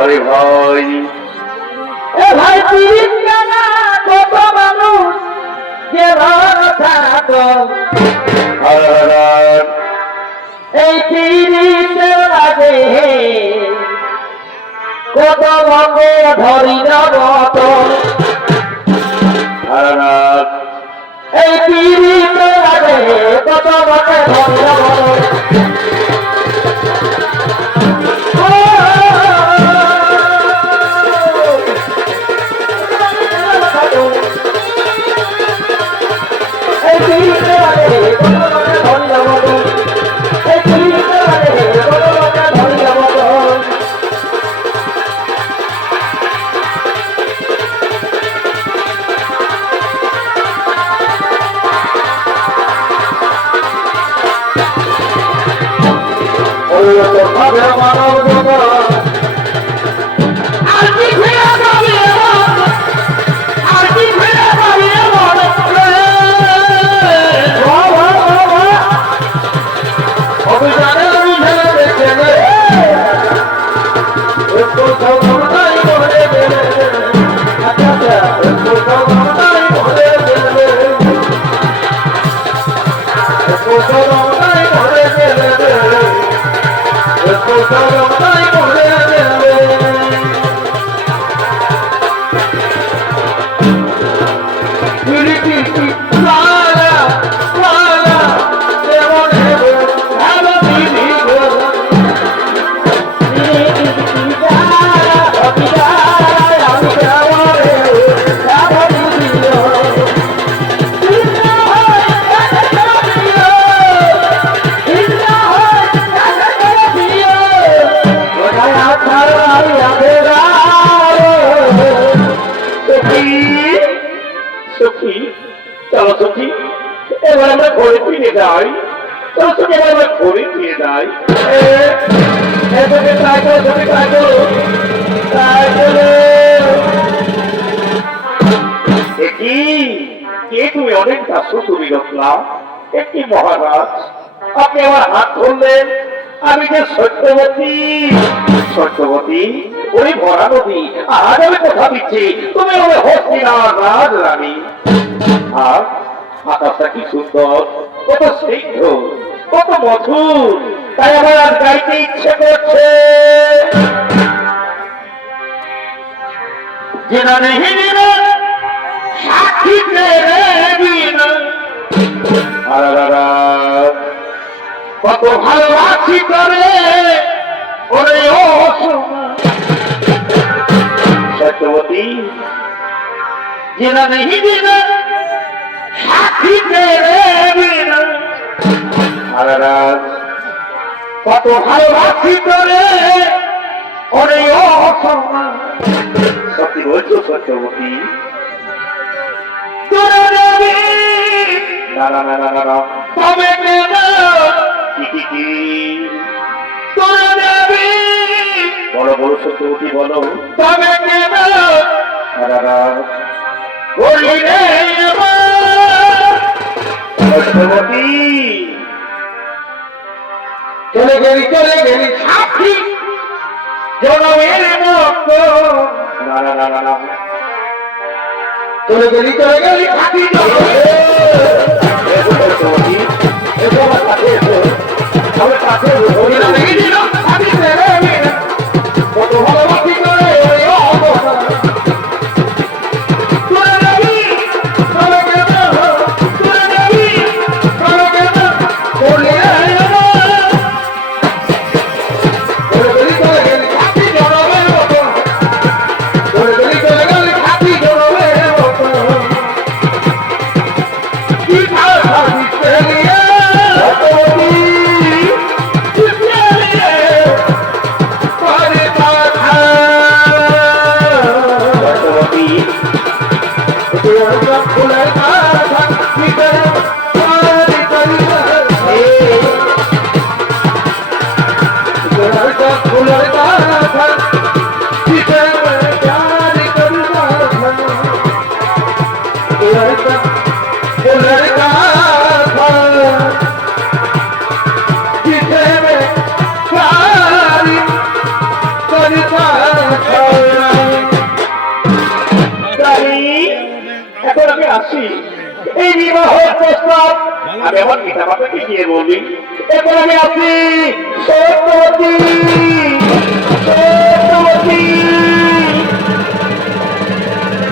আরে ভাই এ ভাই তিরিশ টাকা কত মানুষ যে থাকো এই তিরিশের মাঝে কত ভঙ্গে ধরি যাব এই তিরিশের মাঝে কত ভঙ্গে ধরি যাব তুমি অনেকটা সুতুরি রখলাম একটি মহারাজ আপনি আমার হাত ধরলেন আমি যে সত্যবতী সত্যবতী ওই ভরা নদী আজ আমি কথা দিচ্ছি তুমি ওই হস্তিনার রাজ রানী আর আকাশটা কি সুন্দর কত স্নিগ্ধ কত মধুর তাই আমার আজ গাইতে ইচ্ছে করছে জিনা নেহি জিনা সাক্ষী তেরে বিনা কত ভালোবাসি করে ওরে ও সত্যবতী জিনা নেহি জিনা সাক্ষী তেরে বিনা কত ভালোবাসি করে ওরে ও সত্যি বলছো সত্যবতী তবে বড় বড় সত্যবতী বলো তবে সত্যবতী চলে গেলি সাক্ষী জনমের মতো চলে গেলি সাক্ষী কত ভালোবাসি করে এখন আমি আসি। এই বিবাহের প্রস্তাব আমি আমার পিতা মাতাকে গিয়ে বলি। এখন আমি আসি।